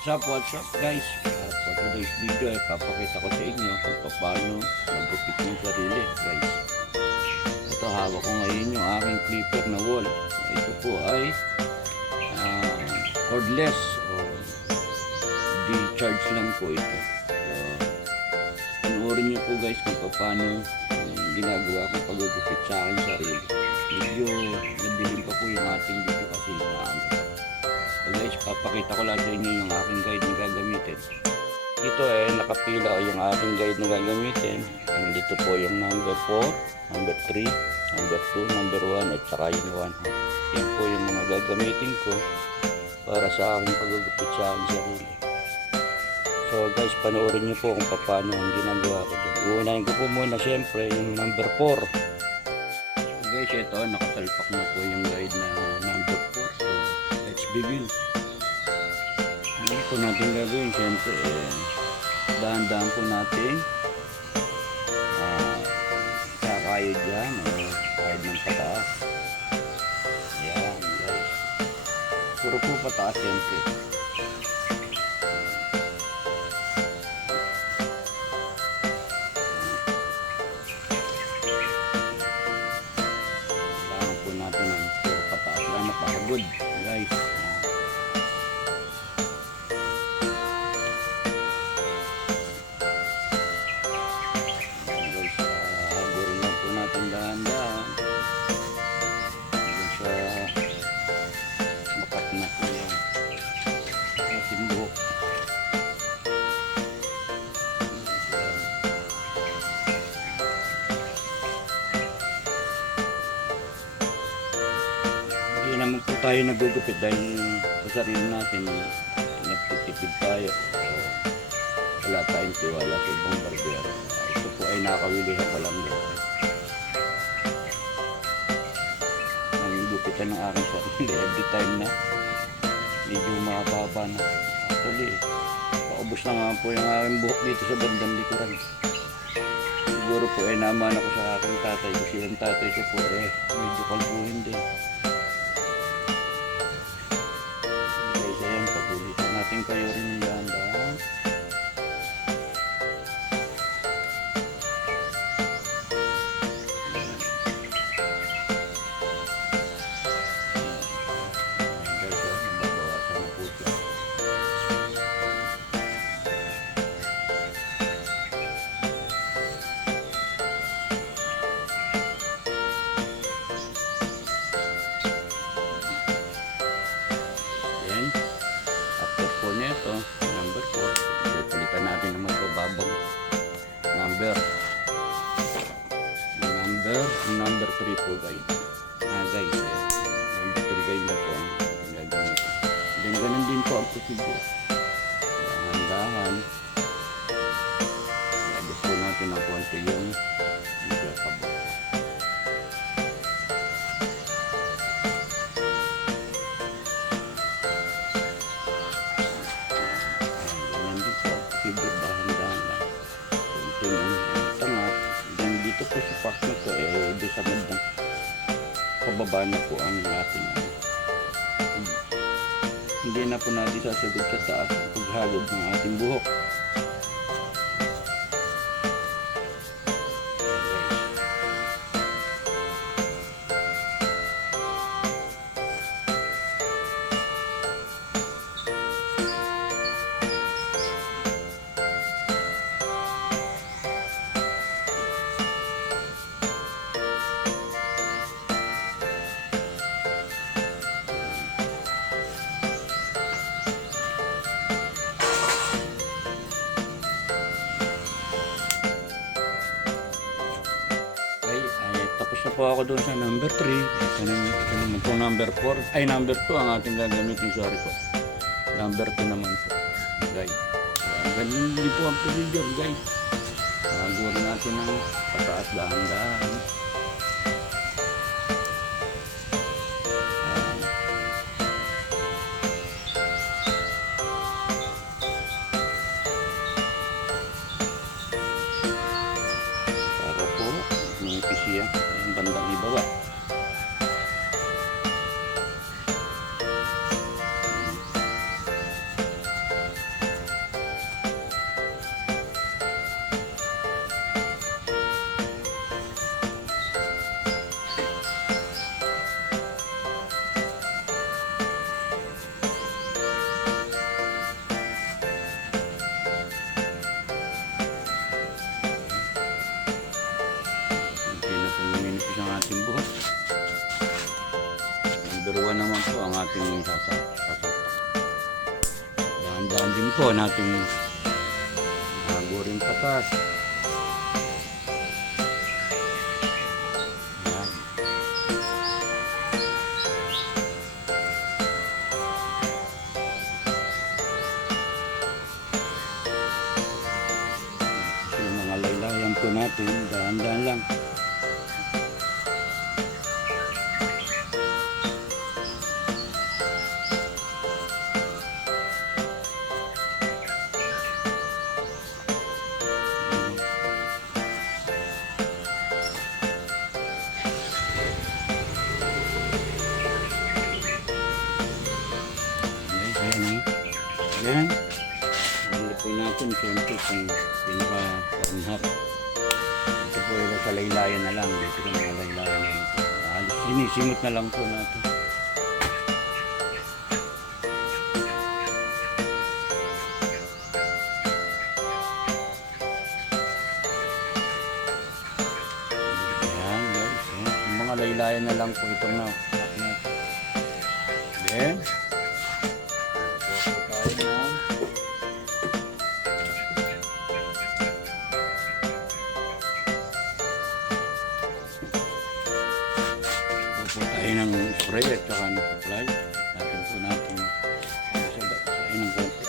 What's up guys? For today's video ay papakita ko sa inyo kung paano magupit ng sarili guys. Ito, hawak ko ngayon yung aking clipper na wall. Ito po ay cordless o di-charge lang po ito. So, panoorin nyo po guys kung paano ginagawa kong pagugupit sa aking sarili. Medyo nabiling pa po yung ating video kasi maaga. So guys, papakita ko lang sa inyo yung aking guide na gagamitin. Ito nakapila yung aking guide na gagamitin. Dito po yung number 4, number 3, number 2, number 1 at saka yung 1. Yan po yung mga gagamitin ko para sa aking pagugupit sa aking sarili. So guys, panoorin nyo po kung paano ang ginagawa ko dyan. Uunahin ko po muna syempre yung number 4. So guys, ito nakasalpak na po yung guide na number 4. So let's begin. Ano po natin gagawin? Siyempre, dahan-dahan po natin kakayod dyan o kahit ng pataas. Yan guys. Puro po pataas siyempre. Dahan po natin ng puro pataas. Yan, napakagod guys. Hindi naman po tayo nagugupit dahil sa sarili natin nagtitipid tayo. So, wala tayong tiwala sa ibang barbero. Ito po ay nakawili sa palangga. Nangigupitan ng aking sarili every time na medyo makababa na. Actually, paubos na nga po yung aking buhok dito sa bandang likuran. Siguro po ay naman ako sa aking tatay kasi yung tatay ko po medyo kalbuhin din. Guys, ayan, pagulitan natin kayo rin yung dahan-dahan. Ito, number 4. Palitan natin naman ito babang number. Number 3 po guys. Guys, number 3 guys na po ang gagamitin. Then ganun din po ang procedure. Dahan-dahan. I-adjust po natin ang konti yung kabot. Dito po sa part na ito doon sa bandang pababa na po ang ating hindi na po natin sasagod sa taas ang paghagod ng ating buhok. Tapos na po ako doon sa number 3. Ito naman po number 4. Ay, number 2 ang ating gagamitin. Sorry po. Number 2 naman po. Guys. Ganun din po ang procedure guys. Nagawa natin ng pataas dahan-dahan. Para po, nipis yan. Yung bandang ibaba. number 1 naman po ang ating sasapak. Dahan-dahan din po nating nagurin patas. Yan. Yung mga laylayan po natin, dahan-dahan lang. Yan. Nalipin natin konti kung pinaka-panghap. Ito po yung sa laylayan na lang. Dito yung mga laylayan na ito. Sinisimot na lang po natin. Yan guys. Yung mga laylayan na lang po itong na. Then, tayo ng spray at saka ng supply. Natin po natin sabayin ng konti.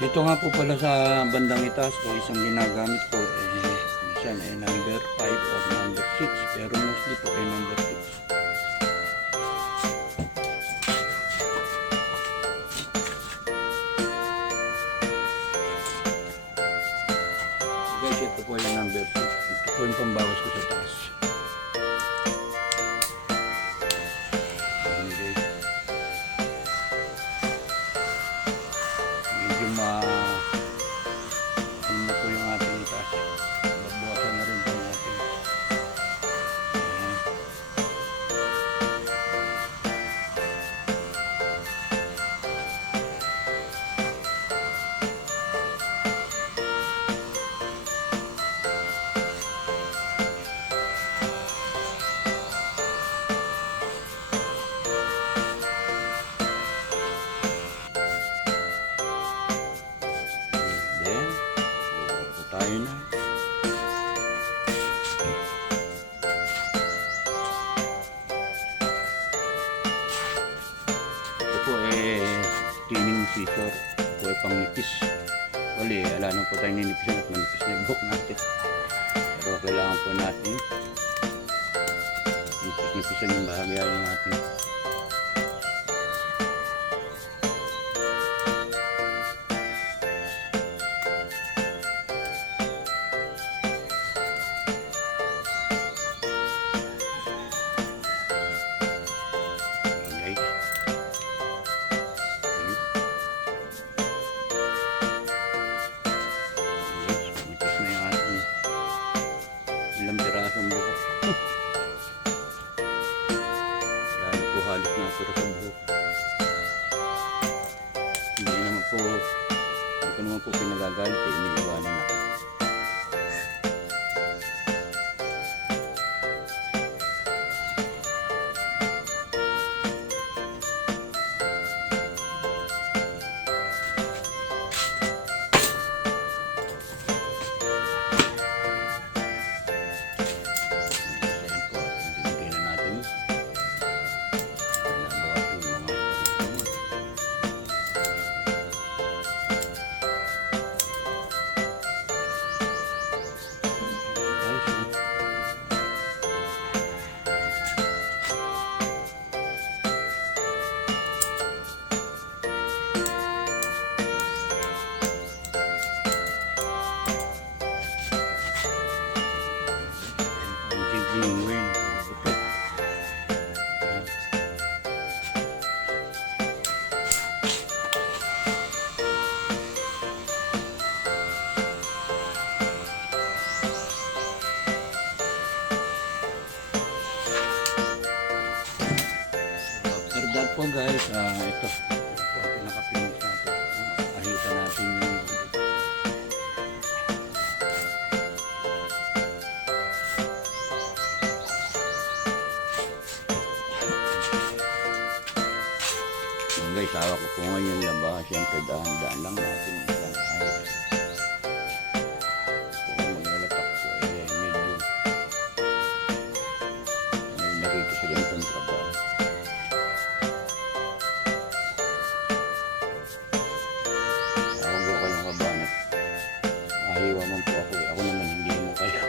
Dito nga po pala sa bandang itaas ko, isang ginagamit ko minsan ay number 5 or number 6, pero mostly po ay number 6. Guys, ito po yung number 6. Ito po yung pambawas ko sa taas. Okay. Medyo ano na po yung ating taas. Babawasan na rin po natin. Tayo na. Ito po cleaning scissor. Ito ay pang nipis. Wali, ala na po tayo ninipisan at manipis na yung buhok natin. Pero kailangan po natin nipis-nipisan yung bahagya yung natin. Ilang pirasong buhok. Dahil po halos na pero sa buhok. Hindi ko naman po pinagagalit eh, iniiwanan ako. that po guys, ito po ang pinaka-finish natin. Ahita natin yung guys, hawak ko po ngayon yung laba. Siyempre, dahan-dahan lang natin. Lang ayos. Kung maglalatak po, medyo may nakita sa ganitong trabaho. Tawag ko kayong kabanat. Mahiwa man po ako. Ako naman, hindi naman kayo.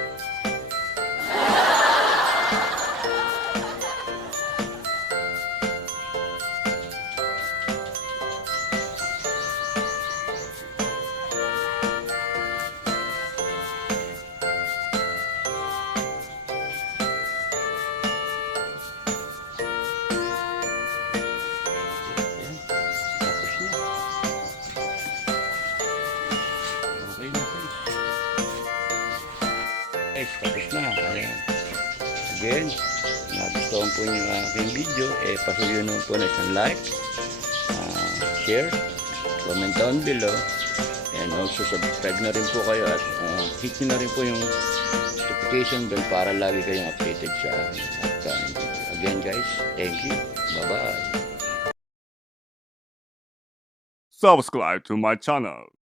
Ayan, tapos na. Okay na guys. Guys, tapos na. Ayan. Again, nagustuhan po niyo ang aking video, pasuyo naman po na isang like, share, comment down below, and also subscribe na rin po kayo at hit nyo na rin po yung notification bell para lagi kayong updated sa aking video. Again guys, thank you. Bye-bye. Subscribe to my channel.